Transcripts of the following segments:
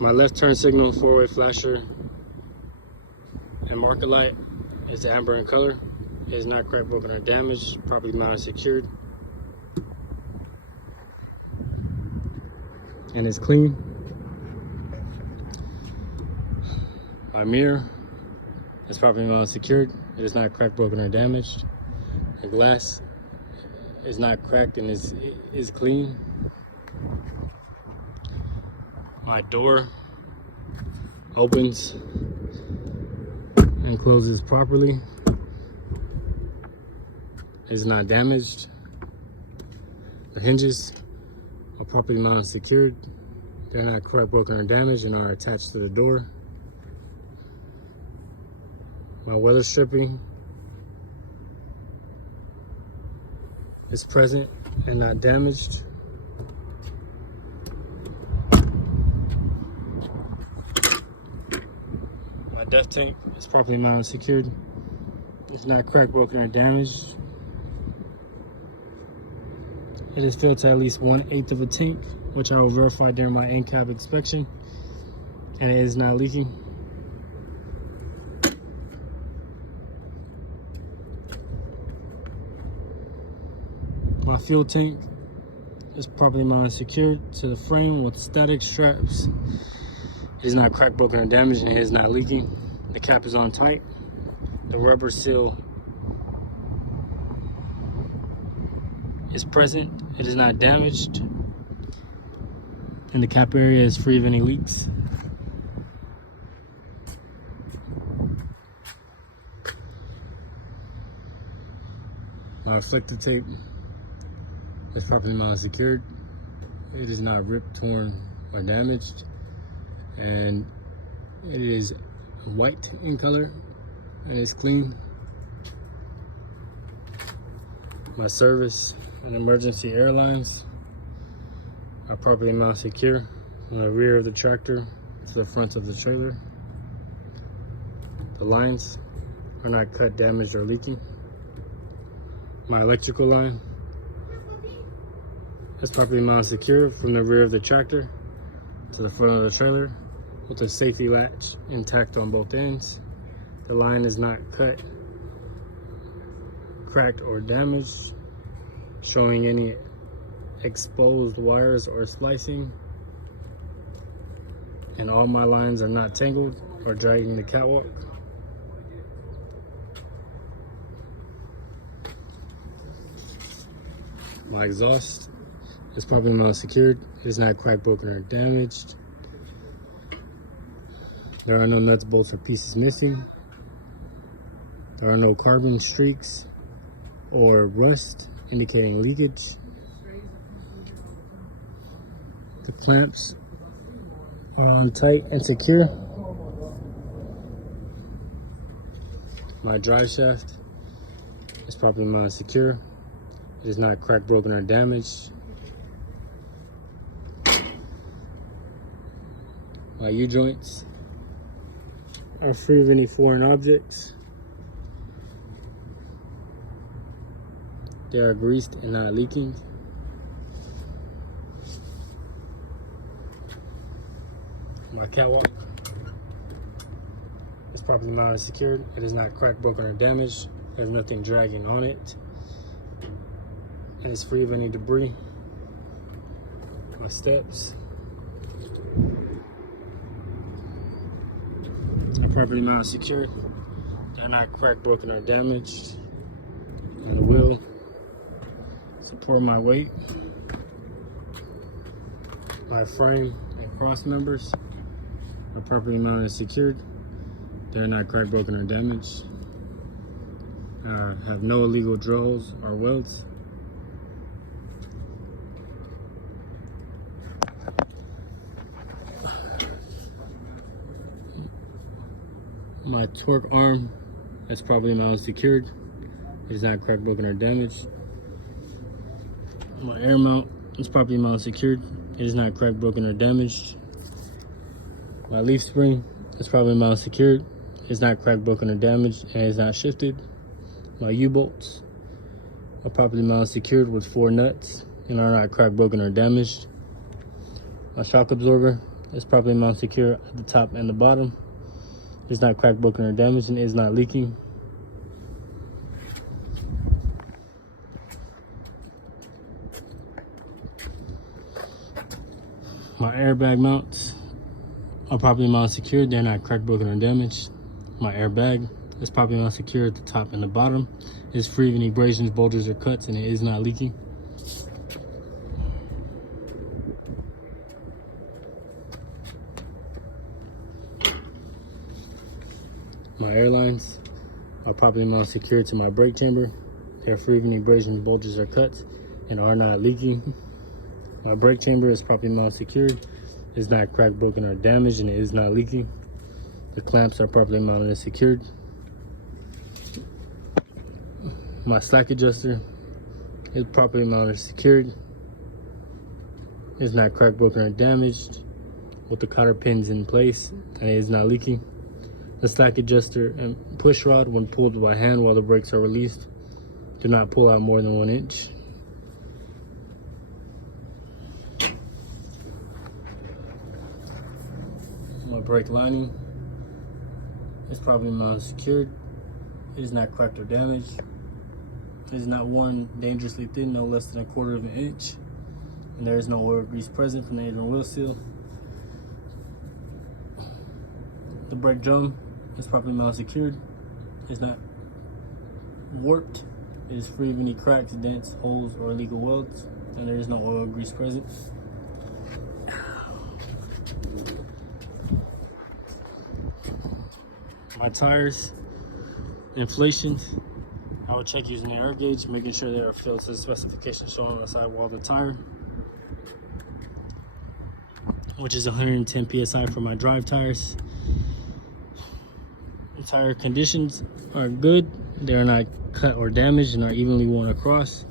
My left turn signal, four-way flasher, and marker light is amber in color. It is not cracked, broken, or damaged. Properly mounted, secured, and it's clean. My mirror is properly mounted, secured. It is not cracked, broken, or damaged. The glass is not cracked and is clean. My door opens and closes properly. It's not damaged. The hinges are properly mounted, secured. They're not cracked, broken, or damaged and are attached to the door. My weather stripping is present and not damaged. My depth tank is properly mounted, secured. It's not cracked, broken, or damaged. It is filled to at least 1/8 of a tank, which I will verify during my in-cab inspection, and it is not leaking. My fuel tank is properly mounted, secured to the frame with static straps. It is not cracked, broken, or damaged, and it is not leaking. The cap is on tight. The rubber seal is present. It is not damaged, and the cap area is free of any leaks. My reflective tape is properly mounted, secured. It is not ripped, torn, or damaged, and it is white in color and it's clean. My service and emergency air lines are properly mounted, secure from the rear of the tractor to the front of the trailer. The lines are not cut, damaged, or leaking. My electrical line is properly mounted, secure from the rear of the tractor to the front of the trailer with a safety latch intact on both ends. The line is not cut, cracked, or damaged, showing any exposed wires or slicing. And all my lines are not tangled or dragging the catwalk. My exhaust is properly mounted, secured. It is not cracked, broken, or damaged. There are no nuts, bolts, or pieces missing. There are no carbon streaks or rust indicating leakage. The clamps are on tight and secure. My drive shaft is properly mounted, secure. It is not cracked, broken, or damaged. My U-joints are free of any foreign objects. They are greased and not leaking. My catwalk is properly mounted, secured. It is not cracked, broken, or damaged. There's nothing dragging on it, and it's free of any debris. My steps are properly mounted, secured. They're not cracked, broken, or damaged, and will support my weight. My frame and cross members are properly mounted and secured. They're not cracked, broken, or damaged. Have no illegal drill holes or welds. My torque arm is properly mounted, secured. It is not cracked, broken, or damaged. My air mount is properly mounted, secured. It is not cracked, broken, or damaged. My leaf spring is properly mounted, secured. It is not cracked, broken, or damaged, and it is not shifted. My U-bolts are properly mounted, secured with 4 nuts and are not cracked, broken, or damaged. My shock absorber It's properly mounted secure at the top and the bottom. It's not cracked, broken, or damaged, and is not leaking. My airbag mounts are properly mounted secured. They're not cracked, broken, or damaged. My airbag is properly mounted secure at the top and the bottom. It's free of any abrasions, bulges, or cuts, and it is not leaking. My airlines are properly mounted secured to my brake chamber. They're free of any abrasions, bulges, or cuts, and are not leaking. My brake chamber is properly mounted secured. It's not cracked, broken, or damaged, and it is not leaking. The clamps are properly mounted and secured. My slack adjuster is properly mounted and secured. It's not cracked, broken, or damaged, with the cotter pins in place, and it is not leaking. The slack adjuster and push rod, when pulled by hand while the brakes are released, do not pull out more than 1 inch. My brake lining is properly mounted secured. It is not cracked or damaged. It is not worn dangerously thin, no less than 1/4 of an inch. And there is no oil or grease present from the engine wheel seal. The brake drum is properly mounted secured. It is not warped. It is free of any cracks, dents, holes, or illegal welds. And there is no oil or grease present. My tires, inflation, I will check using the air gauge, making sure they are filled to the specifications shown on the sidewall of the tire, which is 110 psi for my drive tires. The tire conditions are good. They are not cut or damaged and are evenly worn across.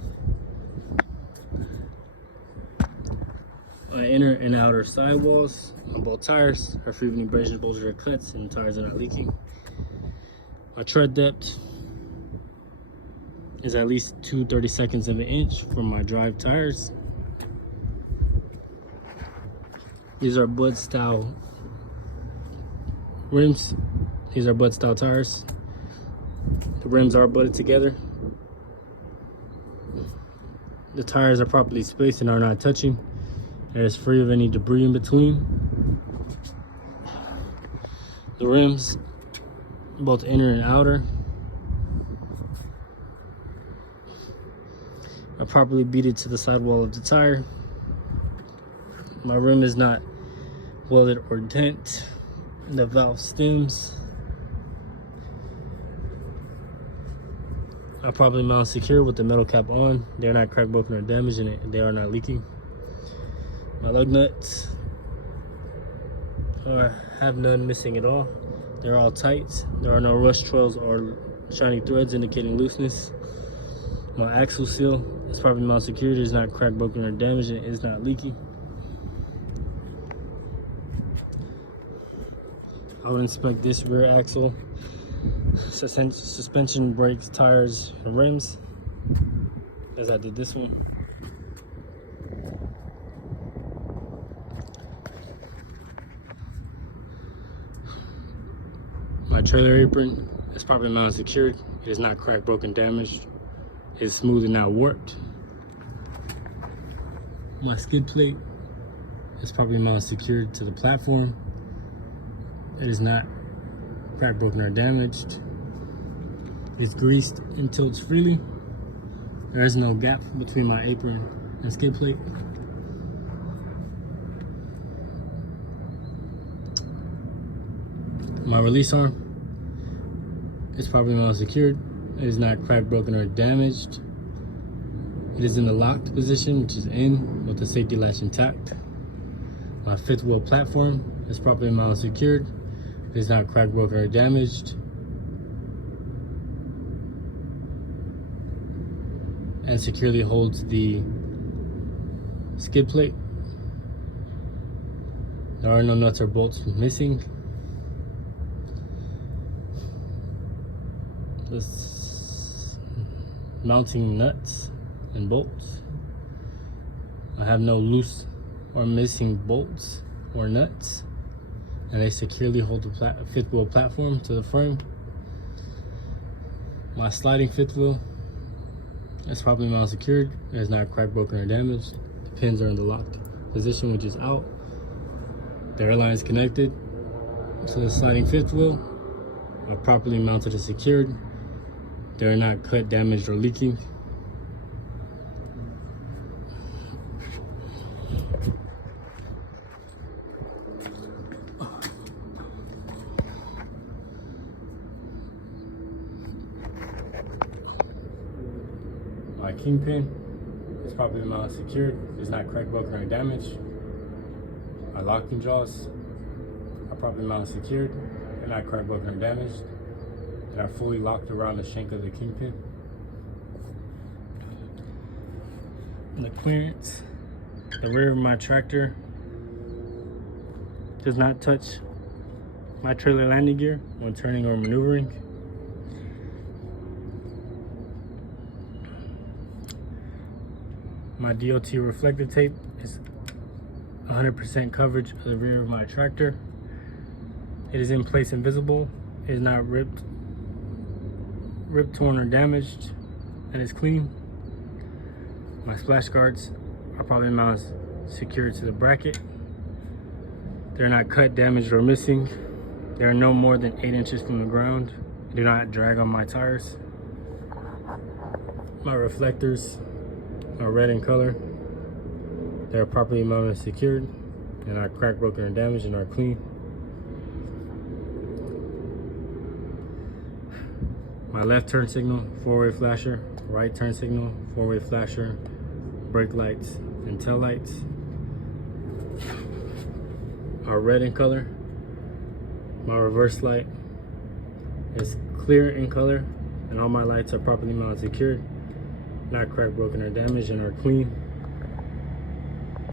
My inner and outer sidewalls on both tires are free of any abrasions, bulges, or cuts, and the tires are not leaking. My tread depth is at least 2/32 of an inch for my drive tires. These are Bud style rims. These are Bud style tires. The rims are butted together. The tires are properly spaced and are not touching. It is free of any debris in between. The rims, both inner and outer, are properly beaded to the sidewall of the tire. My rim is not welded or dent. The valve stems are properly mounted secure with the metal cap on. They are not cracked, broken, or damaged, and they are not leaking. My lug nuts have none missing at all. They're all tight. There are no rust trails or shiny threads indicating looseness. My axle seal is properly mounted secured. It is not cracked, broken, or damaged, and it is not leaking. I will inspect this rear axle, suspension, brakes, tires, and rims, as I did this one. My trailer apron is properly mounted secured. It is not cracked, broken, damaged. It is smooth and not warped. My skid plate is properly mounted secured to the platform. It is not cracked, broken, or damaged. It's greased and tilts freely. There is no gap between my apron and skid plate. My release arm is properly mounted secured. It is not cracked, broken, or damaged. It is in the locked position, which is in, with the safety latch intact. My fifth wheel platform is properly mounted secured. It is not cracked, broken, or damaged. And securely holds the skid plate. There are no nuts or bolts missing. This mounting nuts and bolts. I have no loose or missing bolts or nuts, and they securely hold the fifth wheel platform to the frame. My sliding fifth wheel is properly mounted secured. It is not cracked, broken, or damaged. The pins are in the locked position, which is out. The airline is connected to the sliding fifth wheel, are properly mounted and secured. They're not cut, damaged, or leaking. My kingpin is properly mounted and secured. It's not cracked, broken, or damaged. My locking jaws are properly mounted and secured. They're not cracked, broken, or damaged. They are fully locked around the shank of the kingpin. And the clearance, the rear of my tractor does not touch my trailer landing gear when turning or maneuvering. My DOT reflective tape is 100% coverage of the rear of my tractor. It is in place and visible. It is not ripped, torn, or damaged, and is clean. My splash guards are probably mounted secured to the bracket. They're not cut, damaged, or missing. They are no more than 8 inches from the ground. They do not drag on my tires. My reflectors are red in color. They are properly mounted and secured, and are cracked, broken, or damaged, and are clean. My left turn signal, 4-way flasher, right turn signal, 4-way flasher, brake lights, and tail lights are red in color. My reverse light is clear in color, and all my lights are properly mounted and secured, not cracked, broken, or damaged, and are clean.